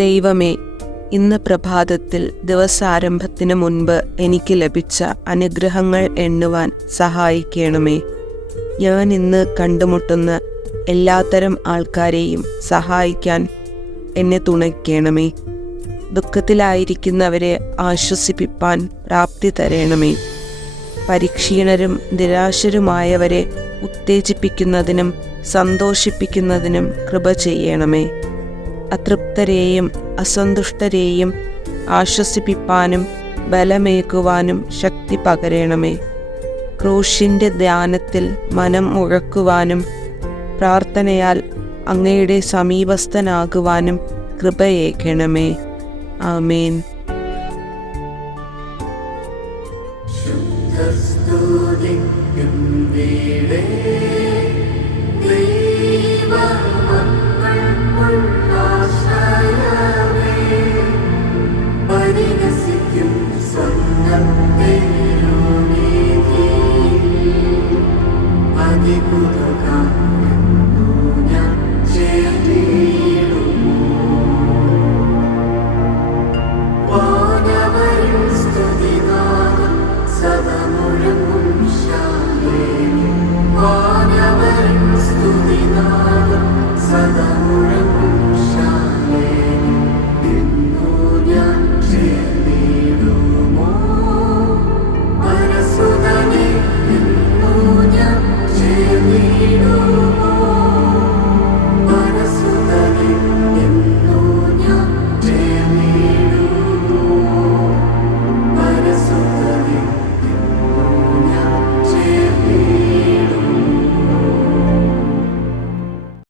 ദൈവമേ, ഇന്ന് പ്രഭാതത്തിൽ ദിവസാരംഭത്തിന് മുൻപ് എനിക്ക് ലഭിച്ച അനുഗ്രഹങ്ങൾ എണ്ണുവാൻ സഹായിക്കണമേ. ഞാൻ ഇന്ന് കണ്ടുമുട്ടുന്ന എല്ലാത്തരം ആൾക്കാരെയും സഹായിക്കാൻ എന്നെ തുണയ്ക്കണമേ. ദുഃഖത്തിലായിരിക്കുന്നവരെ ആശ്വസിപ്പിപ്പാൻ പ്രാപ്തി തരണമേ. പരിക്ഷീണരും നിരാശരുമായവരെ ഉത്തേജിപ്പിക്കുന്നതിനും സന്തോഷിപ്പിക്കുന്നതിനും കൃപ ചെയ്യണമേ. അതൃപ്തരെയും അസന്തുഷ്ടരെയും ആശ്വസിപ്പിപ്പാനും ബലമേകുവാനും ശക്തി പകരണമേ. ക്രൂശിൻ്റെ ധ്യാനത്തിൽ മനം മുഴക്കുവാനും പ്രാർത്ഥനയാൽ അങ്ങയുടെ സമീപസ്ഥനാകുവാനും കൃപയേകണമേ. ആമേൻ. ദൈവമക്കൾക്കുള്ള